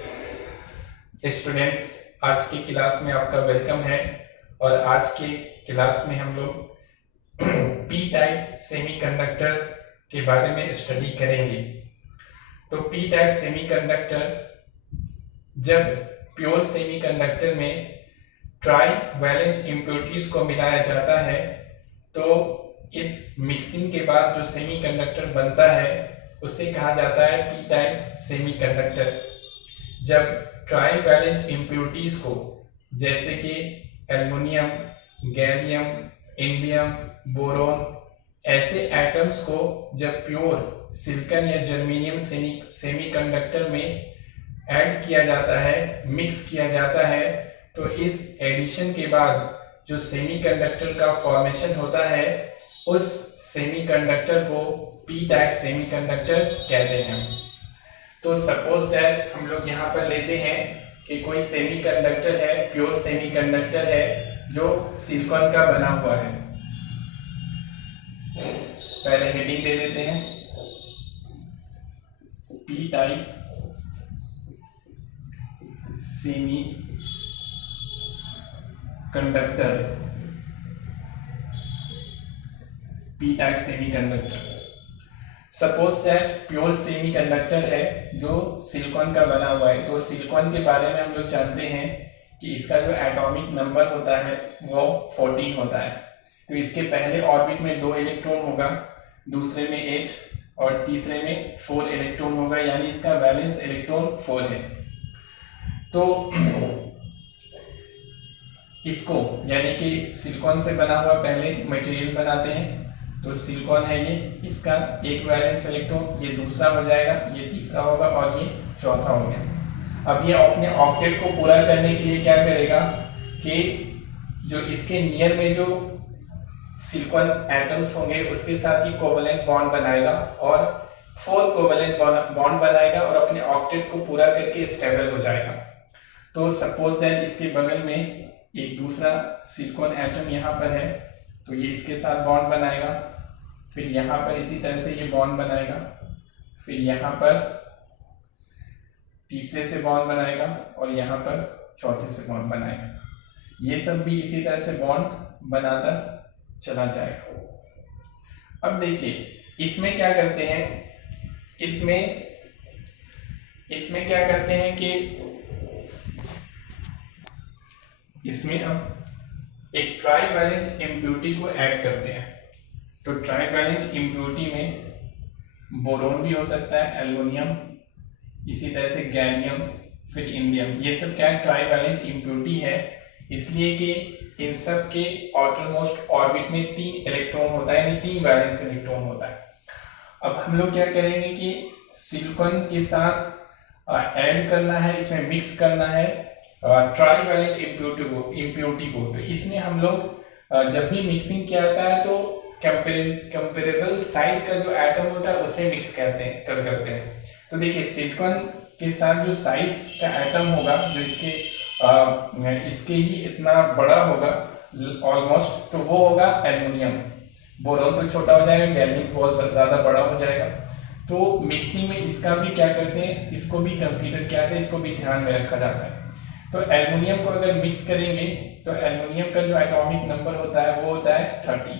Students, आज की class में आपका वेलकम है। और आज की क्लास में हम लोग पी टाइप सेमीकंडक्टर के बारे में स्टडी करेंगे। तो पी टाइप सेमीकंडक्टर, जब प्योर सेमीकंडक्टर में ट्राई वैलेंट इम्प्योरिटीज को मिलाया जाता है तो इस मिक्सिंग के बाद जो सेमीकंडक्टर बनता है उसे कहा जाता है पी टाइप सेमीकंडक्टर। जब ट्राई वैलेंट इम्प्योरिटीज को, जैसे कि एल्युमिनियम, गैलियम, इंडियम, बोरोन, ऐसे एटम्स को जब प्योर सिलिकॉन या जर्मेनियम सेमीकंडक्टर में ऐड किया जाता है, मिक्स किया जाता है, तो इस एडिशन के बाद जो सेमीकंडक्टर का फॉर्मेशन होता है उस सेमीकंडक्टर को पी टाइप सेमीकंडक्टर कहते हैं। तो सपोज दैट हम लोग यहाँ पर लेते हैं कि कोई सेमीकंडक्टर है, प्योर सेमीकंडक्टर है जो सिलिकॉन का बना हुआ है। पहले हेडिंग दे देते हैं P type semi conductor, P type semiconductor. Suppose that pure semiconductor है जो सिलिकॉन का बना हुआ है। तो सिलिकॉन के बारे में हम लोग जानते हैं कि इसका जो एटॉमिक नंबर होता है वो 14 होता है। तो इसके पहले ऑर्बिट में 2 इलेक्ट्रॉन होगा, दूसरे में 8 और तीसरे में 4 इलेक्ट्रॉन होगा, यानी इसका वैलेंस इलेक्ट्रॉन 4 है। तो इसको, यानी कि सिलिकॉन से बना हुआ पहले मटेरियल बनाते हैं। तो सिलिकॉन है ये, इसका एक वैलेंस इलेक्ट्रॉन, ये दूसरा हो जाएगा, ये तीसरा होगा और ये चौथा हो गया। अब ये अपने ऑक्टेट को पूरा करने के लिए क्या करेगा कि जो इसके नियर में जो सिलिकॉन एटम्स होंगे उसके साथ ही कोवेलेंट बॉन्ड बनाएगा और 4 कोवेलेंट बॉन्ड बनाएगा और अपने ऑक्टेट को पूरा करके स्टेबल हो जाएगा। तो सपोज दैट इसके बगल में एक दूसरा सिलिकॉन एटम यहाँ पर है, तो ये इसके साथ बॉन्ड बनाएगा, फिर यहाँ पर इसी तरह से ये बॉन्ड बनाएगा, फिर यहाँ पर तीसरे से बॉन्ड बनाएगा और यहाँ पर चौथे से बॉन्ड बनाएगा। ये सब भी इसी तरह से बॉन्ड बनाता चला जाएगा। अब देखिए इसमें क्या करते हैं, इसमें क्या करते हैं कि इसमें अब एक ट्राई वैलेंट इम्प्योरिटी को ऐड करते हैं। तो ट्राई वैलेंट इम्प्योरिटी में बोरोन भी हो सकता है, एल्युमिनियम, इसी तरह से गैलियम, फिर इंडियम, ये सब क्या है, ट्राई वैलेंट इम्प्योरिटी है, इसलिए कि इन सब के आउटरमोस्ट ऑर्बिट में 3 इलेक्ट्रॉन होता है, यानी 3 वैलेंस इलेक्ट्रॉन होता है। अब हम लोग क्या करेंगे कि सिलिकॉन के साथ ऐड करना है, इसमें मिक्स करना है ट्राई वैलेंट इम्प्योरिटी को। तो इसमें हम लोग जब भी मिक्सिंग किया जाता है तो कंपेरेबल साइज का जो एटम होता है उससे मिक्स करते हैं। तो देखिए सिलिकॉन के साथ जो साइज का एटम होगा, जो इसके ही इतना बड़ा होगा ऑलमोस्ट, तो वो होगा एल्युमिनियम। बोरोन तो छोटा हो जाएगा, गैलियम बहुत ज्यादा बड़ा हो जाएगा। तो मिक्सिंग में इसका भी क्या करते हैं, इसको भी कंसीडर किया जाता है, इसको भी ध्यान में रखा जाता है। तो एल्युमिनियम को अगर मिक्स करेंगे तो एल्युमिनियम का जो एटॉमिक नंबर होता है वो होता है 30।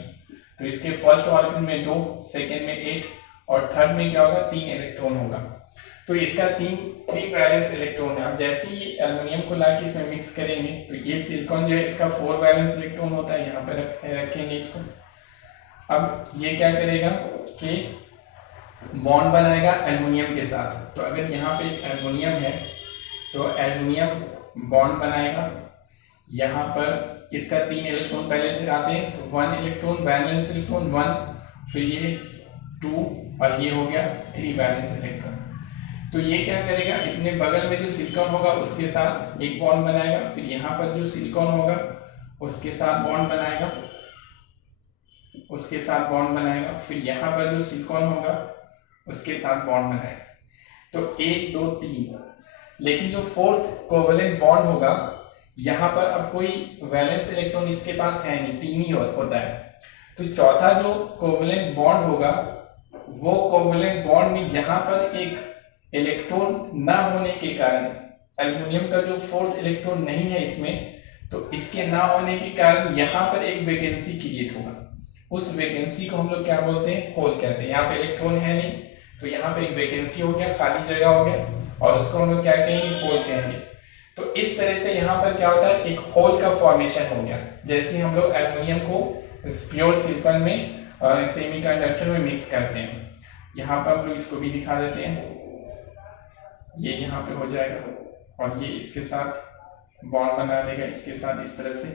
तो इसके फर्स्ट ऑर्बिट में 2, सेकेंड में 8 और थर्ड में क्या होगा, 3 इलेक्ट्रॉन होगा। तो इसका 3 वैलेंस इलेक्ट्रॉन है। अब जैसे ही एल्युमिनियम को लाके इसमें मिक्स करेंगे तो ये सिलिकॉन जो है इसका 4 वैलेंस इलेक्ट्रॉन होता है, यहाँ पर रखेंगे इसको। अब ये क्या करेगा कि बॉन्ड बनाएगा एल्युमिनियम के साथ। तो अगर यहाँ पे एक एल्युमिनियम है तो एल्युमिनियम बॉन्ड बनाएगा, यहाँ पर इसका 3 इलेक्ट्रॉन पहले आते हैं, तो 1 इलेक्ट्रॉन वैलेंस इलेक्ट्रॉन 1, फिर ये 2 और ये हो गया 3 वैलेंस इलेक्ट्रॉन। तो ये क्या करेगा, इतने बगल में जो सिलिकॉन होगा उसके साथ एक बॉन्ड बनाएगा, फिर यहाँ पर जो सिलिकॉन होगा उसके साथ बॉन्ड बनाएगा, उसके साथ बॉन्ड बनाएगा, फिर यहाँ पर जो सिलिकॉन होगा उसके साथ बॉन्ड बनाएगा। तो 1 2 3, लेकिन जो 4th कोवेलेंट बॉन्ड होगा यहाँ पर अब कोई वैलेंस इलेक्ट्रॉन इसके पास है नहीं, 3 ही होता है। तो चौथा जो कोवेलेंट बॉन्ड होगा वो कोवेलेंट बॉन्ड में यहाँ पर एक इलेक्ट्रॉन ना होने के कारण एल्युमिनियम का जो फोर्थ इलेक्ट्रॉन नहीं है इसमें, तो इसके ना होने के कारण यहाँ पर एक वैकेंसी क्रिएट होगा। उस वैकेंसी को हम लोग क्या बोलते हैं, होल कहते हैं। यहाँ पे इलेक्ट्रॉन है नहीं, तो यहाँ पे एक वैकेंसी हो गया, खाली जगह हो गया, और उसको हम लोग क्या कहेंगे, होल कहेंगे। तो इस तरह से यहाँ पर क्या होता है, एक होल का फॉर्मेशन हो गया। जैसे हम लोग एल्युमिनियम को प्योर सिलिकॉन में और सेमीकंडक्टर में मिक्स करते हैं। यहाँ पर हम लोग इसको भी दिखा देते हैं, ये यहाँ पे हो जाएगा और ये इसके साथ बॉन्ड बना देगा इसके साथ इस तरह से।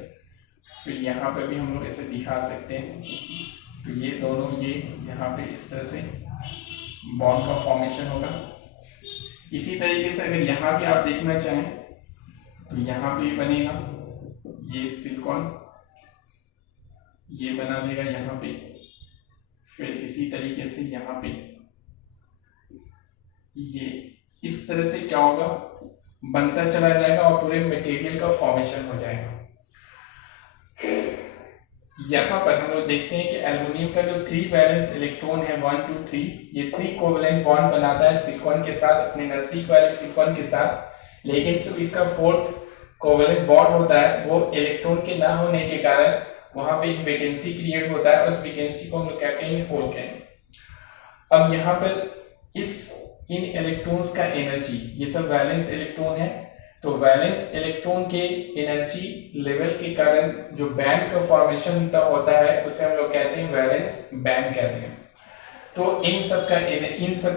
फिर यहाँ पे भी हम लोग ऐसे दिखा सकते हैं, तो ये दोनों ये यहाँ पे इस तरह से बॉन्ड का फॉर्मेशन होगा। इसी तरीके से अगर यहाँ भी आप देखना चाहें तो यहाँ पे भी बनेगा, ये सिलिकॉन ये बना देगा यहाँ पे। फिर इसी तरीके से यहाँ पे ये इस तरह से क्या होगा, बनता चला जाएगा और पूरे मटेरियल का फॉर्मेशन हो जाएगा। यहाँ पर हम लोग देखते हैं कि एल्युमिनियम का जो 3 वैलेंस इलेक्ट्रॉन है 1 2 3, ये 3 कोवेलेंट बॉन्ड बनाता है सिलिकॉन के साथ, अपने नजदीक वाले सिलिकॉन के साथ। लेकिन जो इसका 4th कोवेलेंट बॉन्ड होता है वो इलेक्ट्रॉन के ना होने के कारण वहां पे एक वैकेंसी क्रिएट होता है, और उस वैकेंसी को हम लोग क्या कहेंगे, होल कहेंगे। अब यहाँ पर इन इलेक्ट्रॉन्स का एनर्जी, ये सब वैलेंस इलेक्ट्रॉन है, तो वैलेंस इलेक्ट्रॉन के एनर्जी लेवल के कारण जो बैंड का फॉर्मेशन होता है उसे हम लोग कहते हैं वैलेंस बैंड कहते हैं। तो इन सब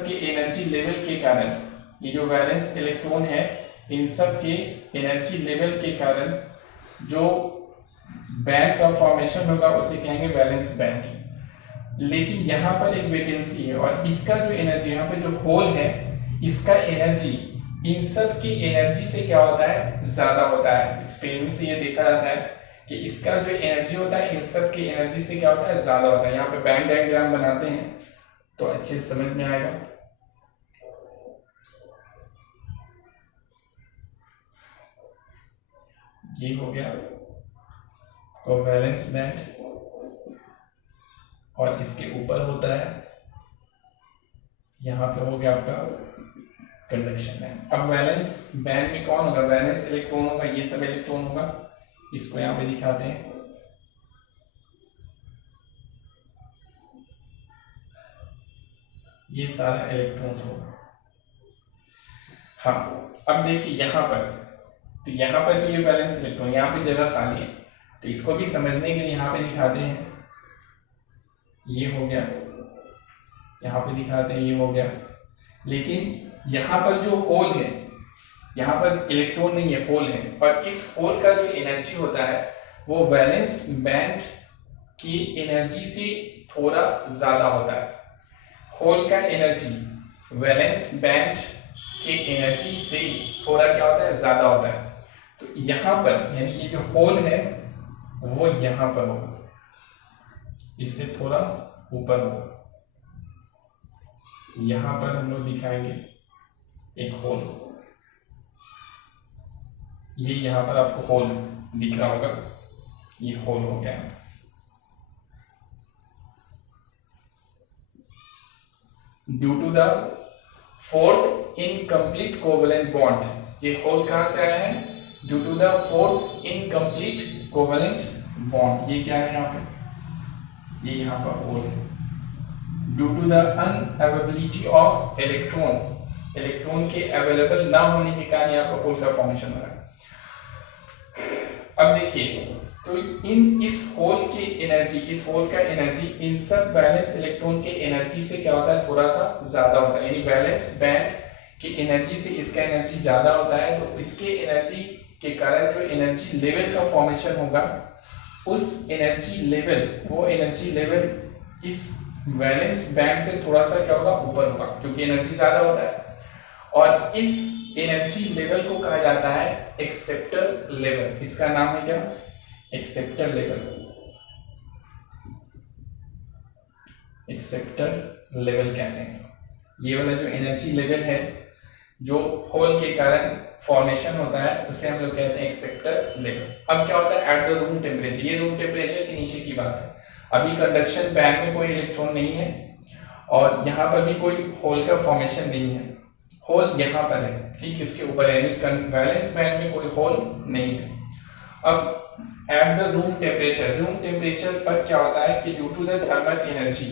के एनर्जी लेवल के कारण, ये जो वैलेंस इलेक्ट्रॉन है इन सब के एनर्जी लेवल के कारण जो बैंड का फॉर्मेशन होगा उसे कहेंगे वैलेंस बैंड। लेकिन यहाँ पर एक वैकेंसी है, और इसका जो एनर्जी, यहाँ पे जो होल है इसका एनर्जी इन सब की एनर्जी से क्या होता है, ज्यादा होता है। एक्सपेरिमेंट से ये देखा जाता है कि इसका जो एनर्जी होता है इन सब की एनर्जी से क्या होता है, ज्यादा होता है। यहाँ पे बैंड डायग्राम बनाते हैं तो अच्छे से समझ में आएगा। ये हो गया कोवैलेंस बैंड, और इसके ऊपर होता है, यहाँ पे हो गया आपका कंडक्शन बैंड। अब वैलेंस बैंड में कौन होगा, वैलेंस इलेक्ट्रॉन होगा, ये सब इलेक्ट्रॉन होगा। इसको यहाँ पे दिखाते हैं, ये सारा इलेक्ट्रॉन्स होगा। हाँ, अब देखिए यहाँ पर, तो यहाँ पर तो ये वैलेंस इलेक्ट्रॉन, यहाँ पे जगह खाली है, तो इसको भी समझने के लिए यहाँ पे दिखाते हैं, ये हो गया, यहाँ पे दिखाते हैं, ये हो गया। लेकिन यहाँ पर जो होल है, यहाँ पर इलेक्ट्रॉन नहीं है, होल है, और इस होल का जो एनर्जी होता है वो वैलेंस बैंड की एनर्जी से थोड़ा ज्यादा होता है। होल का एनर्जी वैलेंस बैंड के एनर्जी से थोड़ा क्या होता है, ज्यादा होता है। तो यहाँ पर यानी ये जो होल है वो यहाँ पर होगा, इससे थोड़ा ऊपर होगा। यहाँ पर हम लोग दिखाएंगे एक होल, ये यहाँ पर आपको होल दिख रहा होगा, ये होल हो गया। Due to the 4th incomplete covalent bond, ये होल कहां से आया है, due to the 4th incomplete covalent bond. ये क्या है यहाँ पे, ये यहाँ पर होल है। Due to the unavailability of electron, electron के अवेलेबल ना होने के कारण यहाँ पर होल का फॉर्मेशन हो रहा है। अब देखिए, तो इस होल की एनर्जी, इस होल का एनर्जी इन सब वैलेंस इलेक्ट्रॉन के एनर्जी से क्या होता है, थोड़ा सा ज्यादा होता है। यानी वैलेंस बैंड की एनर्जी से इसका एनर्जी ज्यादा होता है, तो इसके एनर्जी के कारण जो एनर्जी लेवल का फॉर्मेशन होगा उस एनर्जी लेवल, वो एनर्जी लेवल इस वैलेंस बैंड से थोड़ा सा क्या होगा, ऊपर होगा, क्योंकि एनर्जी ज्यादा होता है। और इस एनर्जी लेवल को कहा जाता है एक्सेप्टर लेवल। इसका नाम है क्या, एक्सेप्टर लेवल। एक्सेप्टर लेवल कहते हैं इसको। ये वाला जो एनर्जी लेवल है जो होल के कारण फॉर्मेशन होता है उसे हम लोग कहते हैं एक्सेप्टर लेवल। अब क्या होता है, एट द रूम टेम्परेचर, ये रूम टेम्परेचर के नीचे की बात है। अभी कंडक्शन बैंड में कोई इलेक्ट्रॉन नहीं है और यहाँ पर भी कोई होल का फॉर्मेशन नहीं है। होल यहाँ पर है, ठीक, इसके ऊपर, यानी वैलेंस बैंड में कोई होल नहीं है। अब एट द रूम टेम्परेचर पर क्या होता है कि due to the thermal energy,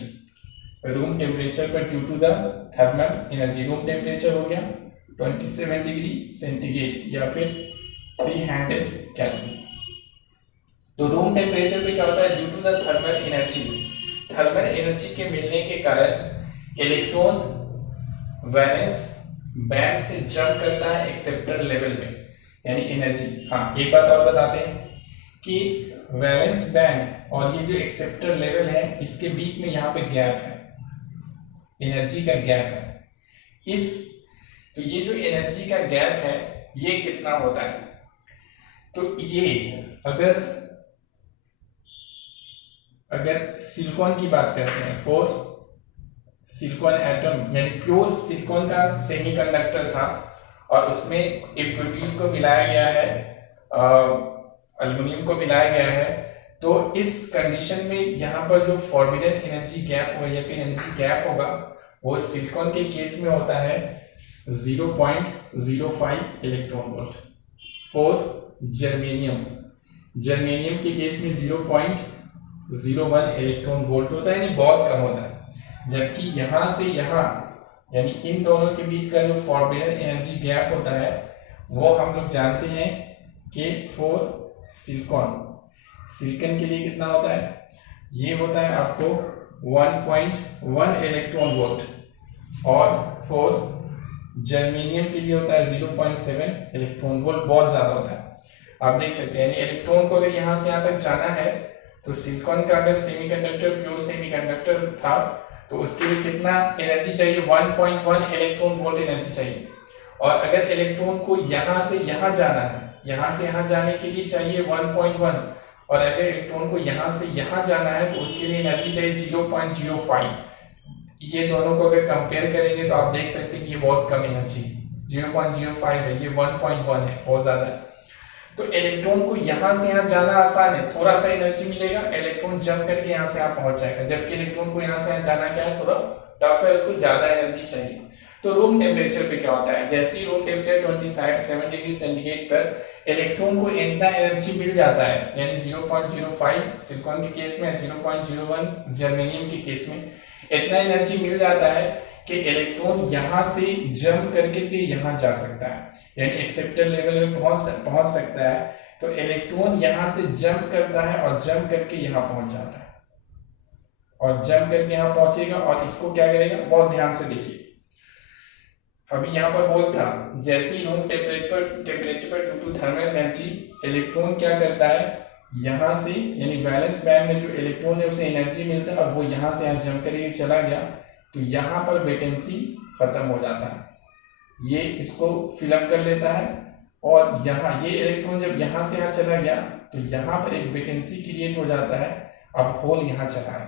room temperature पर due to the thermal energy, room temperature हो गया 27 डिग्री सेंटीग्रेड या फिर 300 केल्विन। तो रूम टेम्परेचर पे क्या होता है, due to the thermal energy के मिलने के कारण इलेक्ट्रॉन वैलेंस बैंड से जंप करता है एक्सेप्टर लेवल में, यानी एनर्जी। हाँ, एक बात और बताते हैं कि वैलेंस बैंड और ये जो एक्सेप्टर लेवल है इसके बीच में यहाँ पे गैप है, एनर्जी का गैप है। तो ये जो एनर्जी का गैप है ये कितना होता है, तो ये अगर सिलिकॉन की बात करते हैं, फॉर सिलिकॉन एटम, यानी प्योर सिलिकॉन का सेमीकंडक्टर था और उसमें इम्प्यूरिटीज को मिलाया गया है, एल्युमिनियम को मिलाया गया है, तो इस कंडीशन में यहाँ पर जो फॉरबिडन एनर्जी गैप होगा या फिर एनर्जी गैप होगा वो सिलिकॉन के केस में होता है 0.05 इलेक्ट्रॉन वोल्ट। फॉर जर्मेनियम के केस में 0.01 इलेक्ट्रॉन वोल्ट होता है, यानी बहुत कम होता है। जबकि यहाँ से यहाँ, यानी इन दोनों के बीच का जो फॉरबिडन एनर्जी गैप होता है वो हम लोग जानते हैं कि फॉर सिलिकॉन के लिए कितना होता है, ये होता है आपको 1.1 इलेक्ट्रॉन वोल्ट, और फॉर जर्मेनियम के लिए होता है 0.7 इलेक्ट्रॉन वोल्ट, बहुत ज्यादा होता है। आप देख सकते हैं, यानी इलेक्ट्रॉन को अगर यहाँ से यहाँ तक जाना है तो सिलिकॉन का अगर प्योर सेमीकंडक्टर था तो उसके लिए कितना एनर्जी चाहिए, 1.1 इलेक्ट्रॉन वोल्ट एनर्जी चाहिए। और अगर इलेक्ट्रॉन को यहाँ से यहाँ जाना है, यहाँ से यहाँ जाने के लिए चाहिए 1.1, और अगर इलेक्ट्रॉन को यहाँ से यहाँ जाना है तो उसके लिए एनर्जी चाहिए 0.05। ये दोनों को अगर कंपेयर करेंगे तो आप देख सकते हैं कि ये बहुत कम एनर्जी, 0.05 है, ये 1.1 है, बहुत ज्यादा है। तो इलेक्ट्रॉन को यहाँ से यहाँ जाना आसान है, थोड़ा सा एनर्जी मिलेगा, इलेक्ट्रॉन जंप करके यहाँ से यहाँ पहुंच जाएगा। जबकि इलेक्ट्रॉन को यहाँ से यहाँ जाना क्या है, थोड़ा टफ है, उसको ज्यादा एनर्जी चाहिए। तो रूम टेम्परेचर पे क्या होता है, जैसे ही रूम टेम्परेचर 27 डिग्री सेंटीग्रेड पर इलेक्ट्रॉन को इतना एनर्जी मिल जाता है, यानी 0.05 सिलिकॉन के केस में, 0.01 जर्मेनियम के केस में इतना एनर्जी मिल जाता है कि इलेक्ट्रॉन यहाँ से जंप करके के यहाँ जा सकता है, यानी एक्सेप्टर लेवल में पहुंच सकता है। तो इलेक्ट्रॉन यहाँ से जंप करता है और जंप करके यहाँ पहुंच जाता है, और जंप करके यहाँ पहुंचेगा और इसको क्या करेगा, बहुत ध्यान से देखिए। अभी यहाँ पर होल था, जैसे ही रूम टेम्परेचर पर due to thermal energy electron क्या करता है, यहाँ से, यानी वैलेंस बैंड में जो इलेक्ट्रॉन है उसे एनर्जी मिलता है और वो यहाँ से यहाँ जंप करके चला गया, तो यहाँ पर वैकेंसी खत्म हो जाता है, ये इसको फिलअप कर लेता है। और यहाँ ये इलेक्ट्रॉन जब यहाँ से यहाँ चला गया तो यहाँ पर एक वैकेंसी क्रिएट हो जाता है। अब होल यहाँ चला है,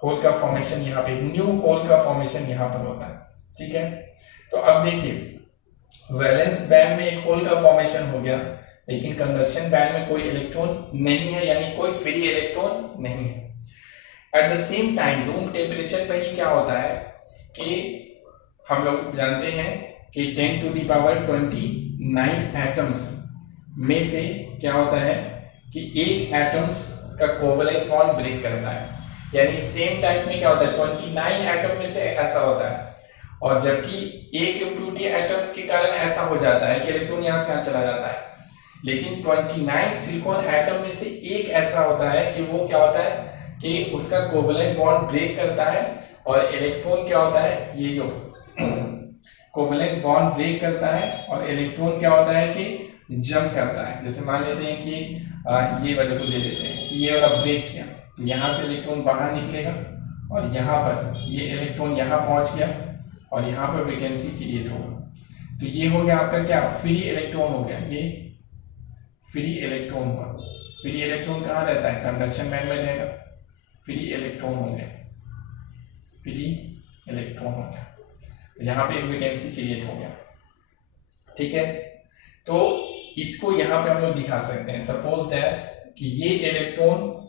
होल का फॉर्मेशन यहाँ पे, न्यू होल का फॉर्मेशन यहाँ पर होता है, ठीक है। तो अब देखिए, वैलेंस बैंड में एक होल का फॉर्मेशन हो गया, लेकिन कंडक्शन बैंड में कोई इलेक्ट्रॉन नहीं है, यानी कोई फ्री इलेक्ट्रॉन नहीं है। At the same time room temperature पर ही क्या होता है कि हम लोग जानते हैं कि 10⁻29 एटम्स में से क्या होता है कि एक एटम्स का कोवलेंट बॉन्ड ब्रेक करता है, यानी सेम टाइप में क्या होता है 29 एटम में से ऐसा होता है। और जबकि एक इम्प्यूरिटी एटम के कारण ऐसा हो जाता है कि इलेक्ट्रॉन यहाँ से यहाँ चला जाता है, लेकिन 29 सिलिकॉन एटम में से एक ऐसा होता है कि वो क्या होता है कि उसका कोवलेंट बॉन्ड ब्रेक करता है, और इलेक्ट्रॉन क्या होता है, ये जो कोवलेंट बॉन्ड ब्रेक करता है और इलेक्ट्रॉन क्या होता है कि जंप करता है। जैसे मान लेते हैं कि ये वाले को ले लेते हैं कि ये वाला ब्रेक किया, तो यहाँ से इलेक्ट्रॉन बाहर निकलेगा और यहाँ पर ये इलेक्ट्रॉन यहाँ पहुँच गया और यहाँ पर वैकेंसी क्रिएट होगा। तो ये हो गया आपका क्या, फ्री इलेक्ट्रॉन हो गया, ये फ्री इलेक्ट्रॉन हुआ। फ्री इलेक्ट्रॉन कहाँ रहता है, कंडक्शन बैंड में रहेगा, फ्री इलेक्ट्रॉन हो गया, फ्री इलेक्ट्रॉन हो गया, यहाँ पे एक वैकेंसी क्रिएट हो गया, ठीक है। तो इसको यहाँ पे हम लोग दिखा सकते हैं, सपोज दैट कि ये इलेक्ट्रॉन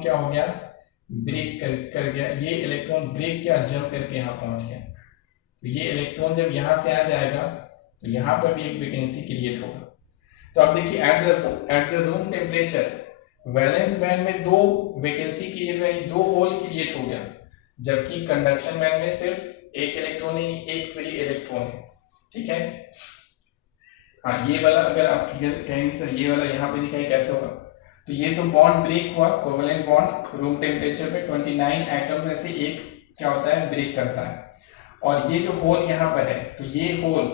क्या हो गया, ब्रेक कर गया, ये इलेक्ट्रॉन ब्रेक किया, जंप करके यहाँ पहुंच गया। तो ये इलेक्ट्रॉन जब यहाँ से आ जाएगा तो यहाँ पर भी एक वैकेंसी क्रिएट होगा। तो अब देखिए eight the room temperature valence band में 2 वैकेंसी क्रिएट यानी 2 होल क्रिएट हो गया, जबकि कंडक्शन बैंड में सिर्फ एक इलेक्ट्रॉन है, एक फ्री इलेक्ट्रॉन है। ठीक है, हाँ ये वाला अगर आप फिगर कहेंगे सर ये वाला यहाँ पे दिखाई कैसे होगा, तो ये तो बॉन्ड ब्रेक हुआ, कोवेलेंट बॉन्ड रूम टेम्परेचर पे 29 एटम में से एक क्या होता है ब्रेक करता है, और ये जो होल यहाँ पर है तो ये होल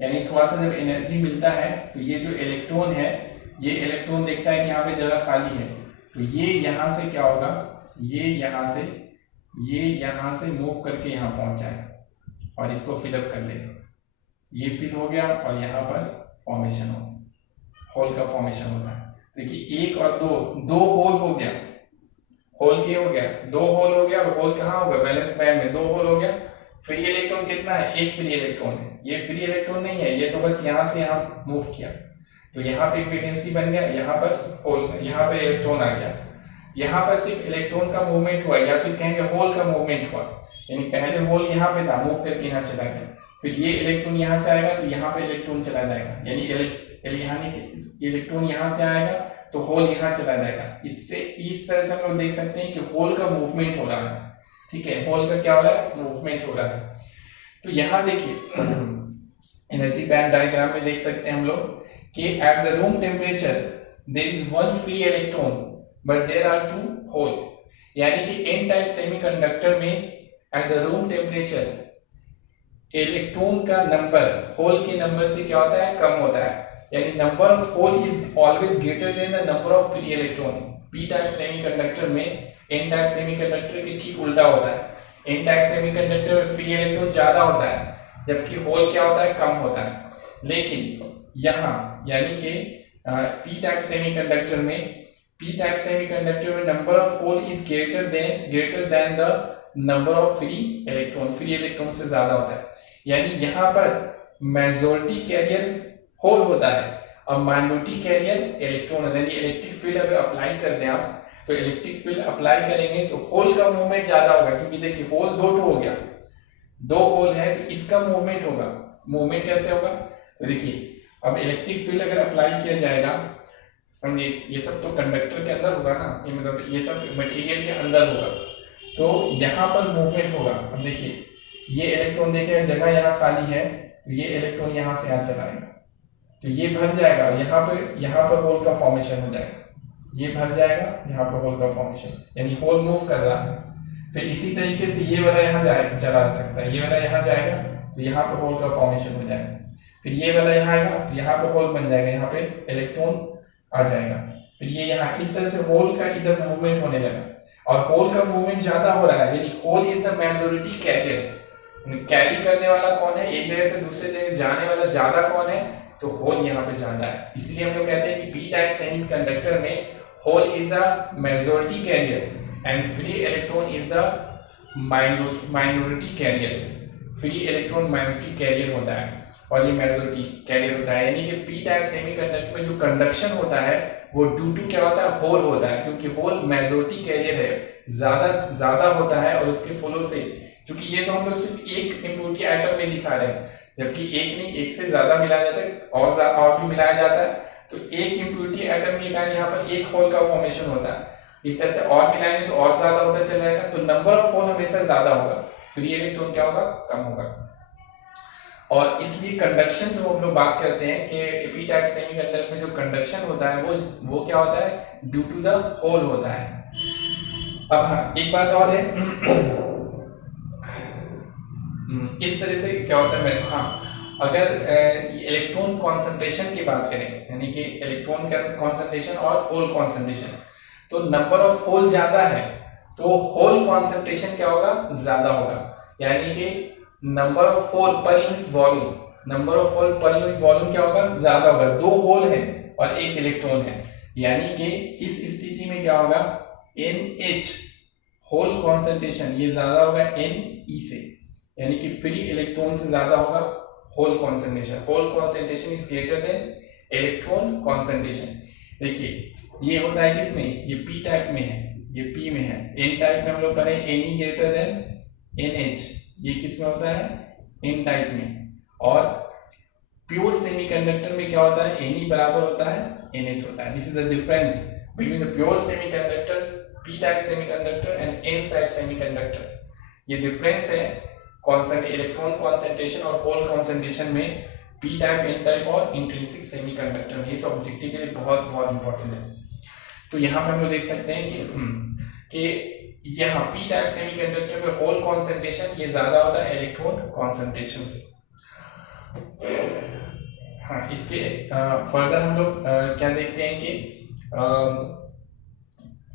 यानी थोड़ा सा जब एनर्जी मिलता है तो ये जो इलेक्ट्रॉन है ये इलेक्ट्रॉन देखता है कि यहाँ पे जगह खाली है, तो ये यहाँ से क्या होगा, ये यहाँ से मूव करके यहाँ पहुंच जाएगा और इसको फिलअप कर लेगा। ये फिल हो गया और यहाँ पर फॉर्मेशन हो, होल का फॉर्मेशन होता है। देखिए एक और दो होल हो गया, होल के हो गया, 2 होल हो गया, और होल कहाँ होगा वैलेंस बैंड में 2 होल हो गया। फ्री इलेक्ट्रॉन कितना है, एक फ्री इलेक्ट्रॉन है, ये फ्री इलेक्ट्रॉन नहीं है, ये तो बस यहाँ से यहाँ मूव किया, तो यहाँ पे एक वैकेंसी बन गया, यहाँ पर होल, यहाँ पर इलेक्ट्रॉन आ गया, यहाँ पर सिर्फ इलेक्ट्रॉन का मूवमेंट हुआ या फिर कहेंगे होल का मूवमेंट हुआ, यानी पहले होल यहाँ पे था मूव करके यहाँ चला गया, फिर ये इलेक्ट्रॉन यहाँ से आएगा तो यहाँ पे इलेक्ट्रॉन चला जाएगा, यानी इलेक्ट्रॉन यहाँ से आएगा तो होल यहाँ चला जाएगा। इससे इस तरह से हम लोग देख सकते हैं कि होल का मूवमेंट हो रहा है। ठीक है, होल का क्या हो रहा है, मूवमेंट हो रहा है। तो यहाँ देखिए एनर्जी बैंड डायग्राम में देख सकते हैं हम लोग कि at the room temperature there is 1 free electron but there are 2 hole, यानी कि एन टाइप सेमीकंडक्टर में at the room temperature electron का नंबर होल के नंबर से क्या होता है, कम होता है, यानी number of hole is always greater than the number of free electron. P type semiconductor में एन टाइप सेमीकंडक्टर के ठीक उल्टा होता है। एन टाइप सेमीकंडक्टर में फ्री इलेक्ट्रॉन ज्यादा होता है जबकि होल क्या होता है, कम होता है। लेकिन यहाँ यानी कि पी टाइप सेमीकंडक्टर में number of hole is greater than the number of free electron से ज्यादा होता है, यानी यहाँ पर मेजॉरिटी कैरियर होल होता है और माइनॉरिटी कैरियर इलेक्ट्रॉन है। यानी इलेक्ट्रिक फील्ड अगर अप्लाई कर दें आप तो इलेक्ट्रिक फील्ड अप्लाई करेंगे तो होल का मूवमेंट ज्यादा होगा, क्योंकि देखिए होल 2 हो गया, 2 होल है तो इसका मूवमेंट होगा। मूवमेंट कैसे होगा, तो देखिए अब इलेक्ट्रिक फील्ड अगर अप्लाई किया जाएगा, समझिए ये सब तो कंडक्टर के अंदर होगा ना, ये मतलब ये सब मटेरियल के अंदर होगा, तो यहाँ पर मूवमेंट होगा। अब देखिए ये इलेक्ट्रॉन देखिए जगह यहाँ खाली है तो ये इलेक्ट्रॉन यहाँ से यहाँ चला आएगा तो ये भर जाएगा, यहाँ पर होल का फॉर्मेशन हो जाएगा, ये भर जाएगा, यहाँ पर होल का फॉर्मेशन, यानी होल मूव कर रहा है। फिर इसी तरीके से ये वाला यहाँ चला जा सकता है, ये वाला यहाँ जाएगा तो यहाँ पर होल का फॉर्मेशन हो जाएगा, फिर ये वाला यहाँ आएगा तो यहाँ पर होल बन जाएगा, यहाँ पे इलेक्ट्रॉन आ जाएगा, फिर ये यहाँ, इस तरह से होल का इधर मूवमेंट होने लगा। और होल का मूवमेंट ज्यादा हो रहा है, यानी hole is the majority carrier. Carry करने वाला कौन है, एक जगह से दूसरे जगह जाने वाला ज्यादा कौन है, तो होल यहाँ पे ज्यादा है। इसलिए हम लोग कहते हैं कि पी टाइप सेमीकंडक्टर में hole is the majority carrier and free electron is the minority carrier. Free electron minority carrier होता है और ये मेजॉरिटी कैरियर होता है, यानी कि पी टाइप सेमीकंडक्टर में जो कंडक्शन होता है वो ड्यू टू क्या होता है, होल होता है, क्योंकि होल मेजॉरिटी कैरियर है, ज्यादा होता है। और उसके फ्लो से, क्योंकि ये तो हम लोग सिर्फ एक इम्प्योरिटी आइटम में दिखा रहे हैं, जबकि एक नहीं एक से ज्यादा मिलाया जाता है और भी मिलाया जाता है, तो एक इम्प्योरिटी आइटम के कारण यहाँ पर एक होल का फॉर्मेशन होता है। इस तरह से और मिलाएंगे तो और ज्यादा होता चला जाएगा, तो नंबर ऑफ होल हमेशा ज्यादा होगा, फ्री इलेक्ट्रॉन क्या होगा, कम होगा। और इसलिए कंडक्शन जो हम लोग बात करते हैं कि पी टाइप सेमीकंडक्टर में जो कंडक्शन होता है वो क्या होता है, ड्यू टू द होल होता है। अब हाँ एक बात और है इस तरह से क्या होता है, हाँ अगर इलेक्ट्रॉन कॉन्सेंट्रेशन की बात करें, यानी कि इलेक्ट्रॉन का कॉन्सेंट्रेशन और होल कॉन्सेंट्रेशन, तो नंबर ऑफ होल ज्यादा है तो होल कॉन्सेंट्रेशन क्या होगा, ज्यादा होगा, यानी कि number of hole per unit volume क्या होगा, ज्यादा होगा। 2 होल है और एक इलेक्ट्रॉन है, यानी कि इस स्थिति में क्या होगा, NH होल कॉन्सेंट्रेशन ये ज्यादा होगा Ne से, यानी कि फ्री इलेक्ट्रॉन से ज्यादा होगा hole concentration. Hole concentration is greater than electron concentration. देखिए ये होता है किसमें, ये पी टाइप में है, ये पी में है। एन टाइप में हम लोग करें Ne ग्रेटर देन NH, ये किस में होता है, एन टाइप में, और प्योर सेमीकंडक्टर में क्या होता है, Ni बराबर होता है NH होता है। This is the difference between the pure semiconductor, P type semiconductor and N type semiconductor. ये डिफरेंस है इलेक्ट्रॉन कॉन्सेंट्रेशन और होल कॉन्सेंट्रेशन में पी टाइप, एन टाइप और इंट्रिंसिक सेमीकंडक्टर में। ये सब ऑब्जेक्टिव के लिए बहुत बहुत इंपॉर्टेंट है। तो यहाँ पर हम लोग देख सकते हैं कि यहाँ पी टाइप सेमीकंडक्टर में होल कॉन्सेंट्रेशन ये ज्यादा होता है इलेक्ट्रॉन कॉन्सेंट्रेशन से। हाँ, इसके फर्दर हम लोग क्या देखते हैं कि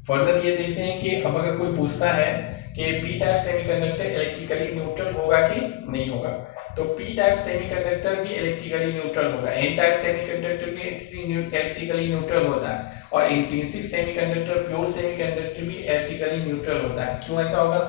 फर्दर ये देखते हैं कि अब अगर कोई पूछता है कि P type semiconductor electrically neutral होगा कि नहीं होगा, तो पी टाइप सेमीकंडक्टर भी इलेक्ट्रिकली न्यूट्रल होगा, एन टाइप सेमीकंडक्टर भी इलेक्ट्रिकली न्यूट्रल होता है, और इंट्रिंसिक सेमीकंडक्टर, प्योर सेमीकंडक्टर भी इलेक्ट्रिकली न्यूट्रल होता है। क्यों ऐसा होगा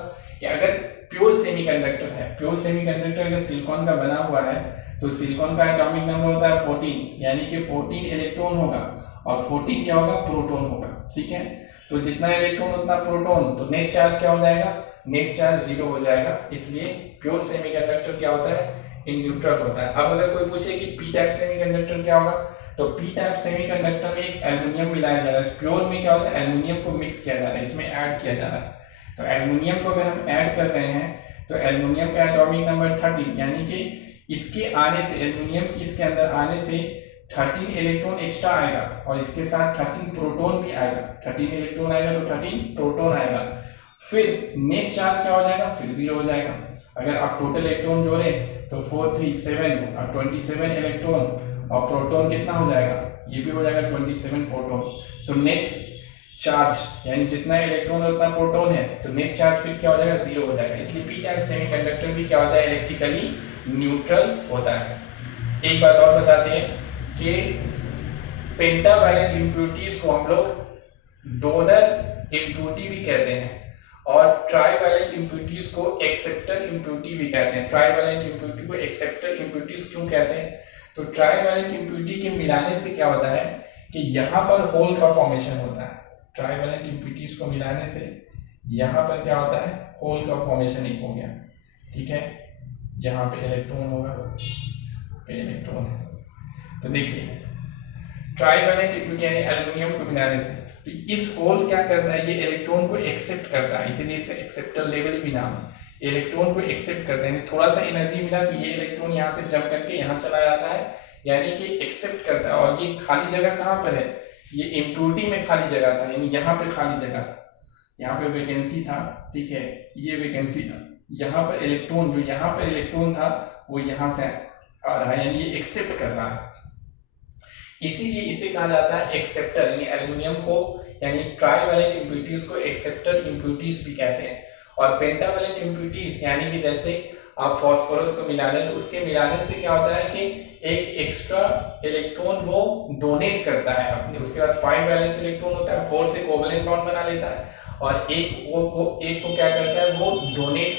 कि अगर प्योर सेमीकंडक्टर है, प्योर सेमीकंडक्टर अगर सिलिकॉन का बना हुआ है, तो सिलिकॉन का एटॉमिक नंबर होता है 14, यानी कि 14 इलेक्ट्रॉन होगा, और 14 क्या होगा, प्रोटॉन होगा। ठीक है, तो जितना इलेक्ट्रॉन उतना प्रोटॉन, तो नेट चार्ज क्या हो जाएगा, नेट चार्ज 0 हो जाएगा। इसलिए प्योर सेमीकंडक्टर क्या होता है, इन न्यूट्रल होता है। अब अगर कोई पूछे कि पी टाइप सेमीकंडक्टर क्या होगा, तो पी टाइप सेमीकंडक्टर में एक एल्युमिनियम मिलाया जा रहा है। प्योर में क्या होता है, एल्युमिनियम को मिक्स किया जा रहा है, इसमें ऐड किया जा रहा है। तो एल्युमिनियम को अगर हम ऐड कर रहे हैं, तो एल्युमिनियम का एटॉमिक नंबर 13, यानी कि इसके आने से, एल्युमिनियम की इसके अंदर आने से 13 इलेक्ट्रॉन एक्स्ट्रा आएगा, और इसके साथ 13 प्रोटॉन भी आएगा। 13 इलेक्ट्रॉन आएगा तो 13 प्रोटॉन आएगा। फिर नेट चार्ज क्या हो जाएगा, फिर 0 हो जाएगा। अगर आप टोटल इलेक्ट्रॉन जोड़े तो 4 3 7 और 27 इलेक्ट्रॉन, और प्रोटॉन कितना हो जाएगा, ये भी हो जाएगा 27 प्रोटॉन। तो नेट चार्ज यानी जितना इलेक्ट्रॉन उतना प्रोटॉन है, तो नेट चार्ज फिर क्या हो जाएगा, 0 हो जाएगा। इसलिए पी टाइप सेमीकंडक्टर भी क्या होता है, इलेक्ट्रिकली न्यूट्रल होता है। एक बात और बताते हैं कि पेंटावैलेंट इम्प्यूरिटीज को हम लोग डोनर इम्प्यूरिटी भी कहते हैं, और ट्राइवैलेंट इम्प्यूरिटीज को एक्सेप्टर इम्प्यूरिटी भी कहते हैं। ट्राइवैलेंट इम्प्यूरिटी को एक्सेप्टर इम्प्यूरिटीज क्यों कहते हैं, तो ट्राइवैलेंट इम्प्यूरिटी के मिलाने से क्या होता है कि यहाँ पर होल का फॉर्मेशन होता है। ट्राइवैलेंट इम्प्यूरिटीज को मिलाने से यहाँ पर क्या होता है, होल का फॉर्मेशन एक हो गया। ठीक है, यहाँ पे इलेक्ट्रॉन होगा, पे इलेक्ट्रॉन है। तो देखिए ट्राइवैलेंट इम्प्यूरिटी यानी एल्युमिनियम को मिलाने से, तो इस होल क्या करता है, ये इलेक्ट्रॉन को एक्सेप्ट करता है, इसीलिए इसे एक्सेप्टर लेवल भी नाम है। इलेक्ट्रॉन को एक्सेप्ट करते हैं, थोड़ा सा एनर्जी मिला तो ये इलेक्ट्रॉन यहाँ से जंप करके यहाँ चला जाता है, यानी कि एक्सेप्ट करता है। और ये खाली जगह कहाँ पर है, ये इम्प्यूरिटी में खाली जगह था, यानी यहाँ पे खाली जगह था, यहाँ पे वैकेंसी था। ठीक है, ये वैकेंसी था, यहाँ पर इलेक्ट्रॉन, जो यहाँ पर इलेक्ट्रॉन था वो यहाँ से आ रहा है, यानी ये एक्सेप्ट कर रहा है। इसीलिए इसे कहा जाता है एक्सेप्टर, यानी एल्युमिनियम को, यानी ट्राइवैलेंट इम्प्यूरिटीज को एक्सेप्टर इम्प्यूरिटीज भी कहते हैं। और पेंटावैलेंट इम्प्यूरिटीज यानी कि जैसे आप फास्फोरस को मिला रहे हैं, तो उसके मिलाने से क्या होता है कि एक एक्स्ट्रा इलेक्ट्रॉन वो डोनेट करता है अपने, उसके पास 5 वैलेंस इलेक्ट्रॉन होता है, 4 से कोवेलेंट बॉन्ड बना लेता है, और एक को क्या करता है, वो डोनेट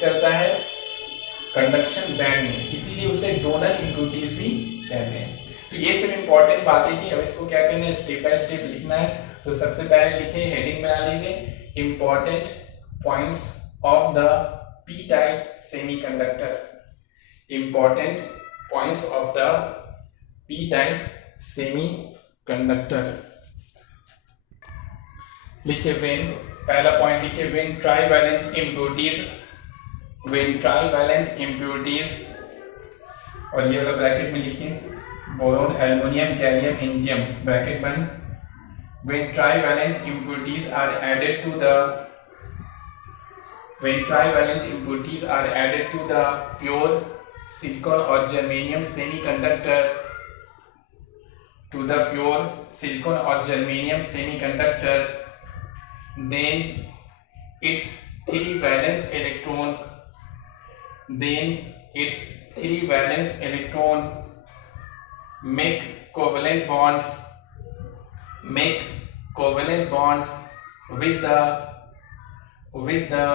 करता है कंडक्शन बैंड में, इसीलिए उसे डोनर इम्प्यूरिटीज भी कहते हैं। तो ये सब इंपॉर्टेंट बातें थी। अब इसको क्या करना है, स्टेप बाय स्टेप लिखना है। तो सबसे पहले लिखे, हेडिंग बना लीजिए, important points of the P type semiconductor. Important points of the P type semiconductor लिखिए। व्हेन, पहला पॉइंट लिखिए, व्हेन ट्राइवैलेंट इम्प्यूरिटीज, और ये वाला ब्रैकेट में लिखिए, boron, aluminium, gallium, indium, bracket बंद। When trivalent impurities are added to the pure silicon or germanium semiconductor, then its three valence electron make covalent bond with the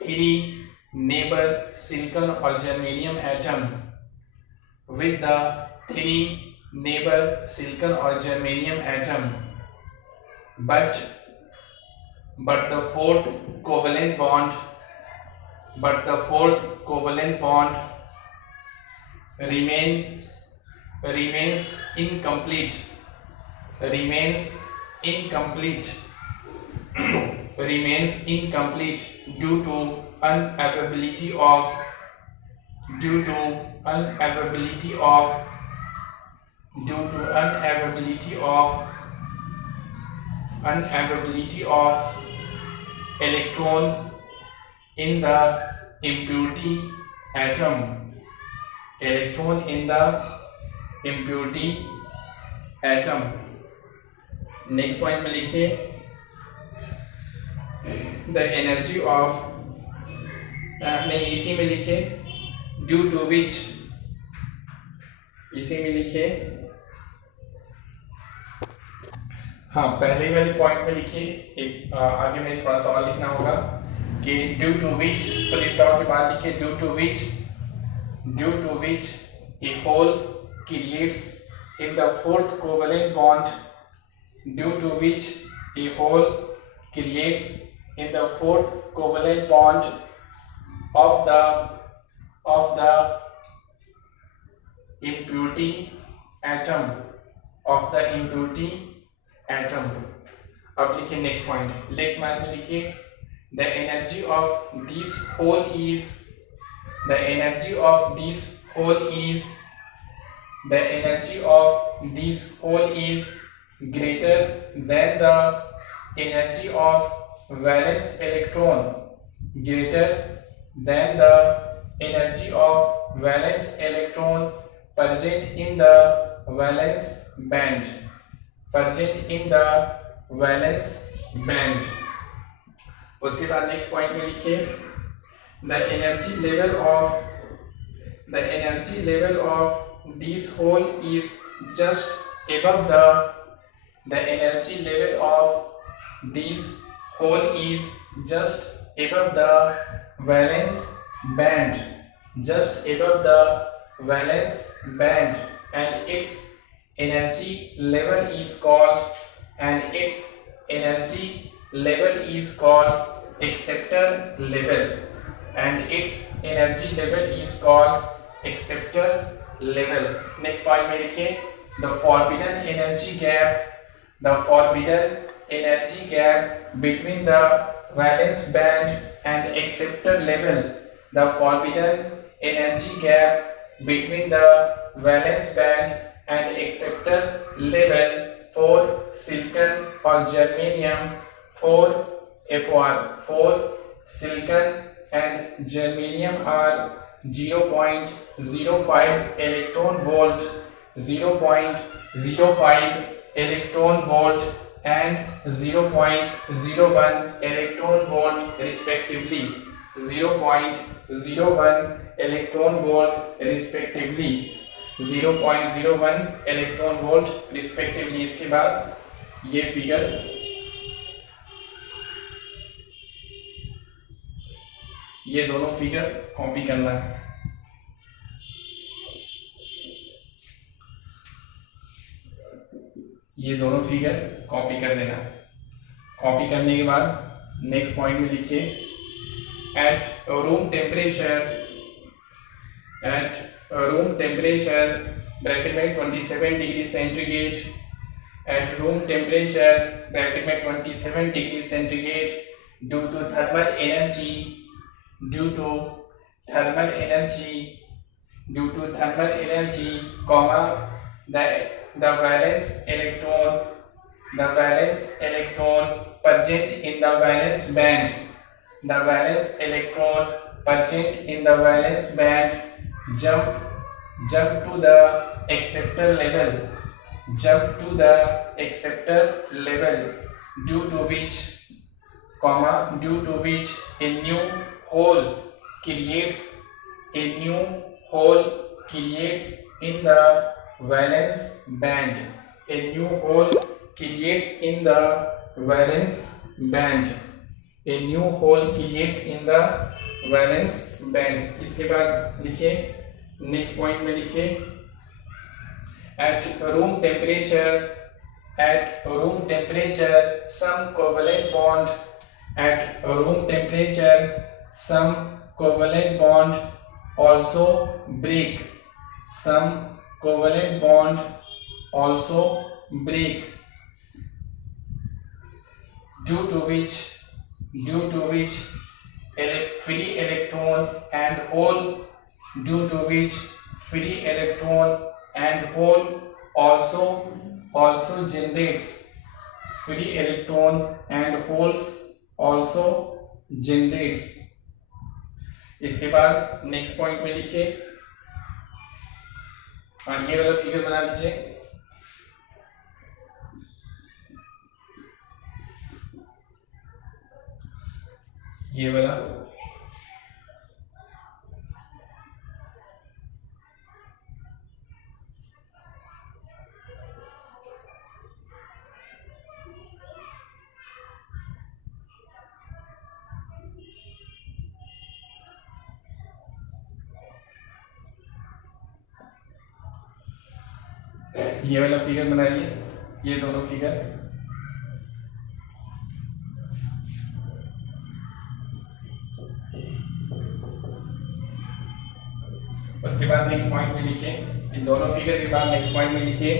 three neighbor silicon or germanium atom, but the fourth covalent bond but the fourth covalent bond remains incomplete remains incomplete remains incomplete due to unavailability of due to unavailability of due to unavailability of electron in the impurity atom electron in the impurity atom. Next point में लिखिए the energy of नहीं इसी में लिखिए due to विच इसी में लिखिए हाँ पहले वाले पॉइंट में लिखिए एक आगे में थोड़ा सवाल लिखना होगा कि ड्यू टू विच पुलिस के बाद लिखिए due to which a hole creates in the fourth covalent bond due to which a hole creates in the fourth covalent bond of the impurity atom अब लिखिए नेक्स्ट पॉइंट में लिखिए the energy of this hole is the energy of this hole is greater than the energy of valence electron present in the valence band उसके बाद next point में लिखिए the energy level of this hole is just above the energy level of this hole is just above the valence band and its energy level is called acceptor level next point में लिखिए the forbidden energy gap between the valence band and acceptor level for silicon or germanium for silicon and germanium are 0.05 electron volt and 0.01 electron volt respectively 0.01 electron volt respectively इसके बाद ये figure ये दोनों figure copy करना है ये दोनों figure copy कर देना कॉपी करने के बाद नेक्स्ट पॉइंट में लिखिए एट रूम टेम्परेचर ब्रैकेट में 27 degree centigrade at room temperature bracket में 27 degree centigrade due to thermal energy, comma the valence electron present in the valence band jump to the acceptor level due to which a new hole creates in the valence band इसके बाद लिखिए next point में लिखिए at room temperature some covalent bond covalent bond also break. Some covalent bond also break, due to which free electron and hole due to which free electron and hole also generates free electron and holes also generates. इसके बाद next point में लिखिए और ये वाला figure बना लीजिए। ये वाला फिगर बनाइए, ये दोनों फिगर। उसके बाद नेक्स्ट पॉइंट में लिखिए, इन दोनों फिगर के बाद नेक्स्ट पॉइंट में लिखिए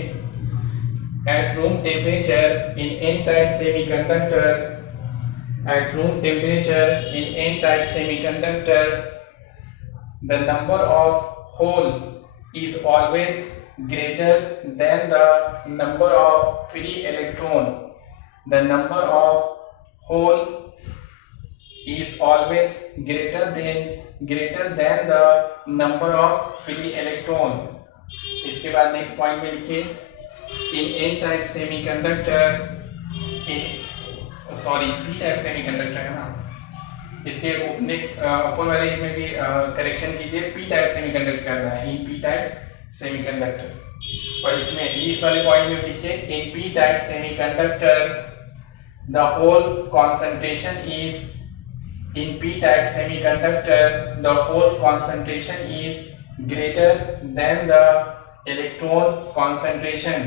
at room temperature in N type semiconductor, at room temperature in N type semiconductor the number of hole is always greater than the number of free electron. The number of hole is always greater than the number of free electron. इसके बाद next point में लिखिए in n type semiconductor p type semiconductor है ना, इसके next ऊपर वाले में भी करेक्शन कीजिए, पी टाइप सेमीकंडक्टर करना है, इन पी टाइप सेमीकंडक्टर। और इसमें इस वाले पॉइंट में लिखिए in P type semiconductor the hole concentration is, in p type semiconductor the whole concentration is greater than the electron concentration.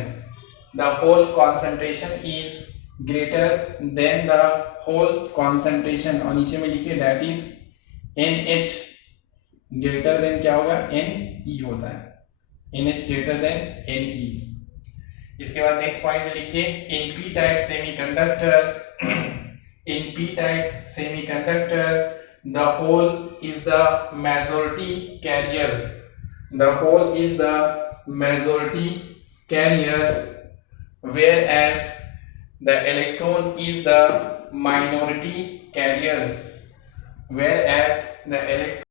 The whole concentration is greater than the whole concentration। और नीचे में लिखिए that is NH greater than क्या होगा, NE होता है, NH greater than NE। इसके बाद नेक्स्ट पॉइंट में लिखिए इन p type semiconductor, in p type semiconductor the hole is the majority carrier, the hole is the majority carrier, whereas the electron is the minority carriers, whereas the electron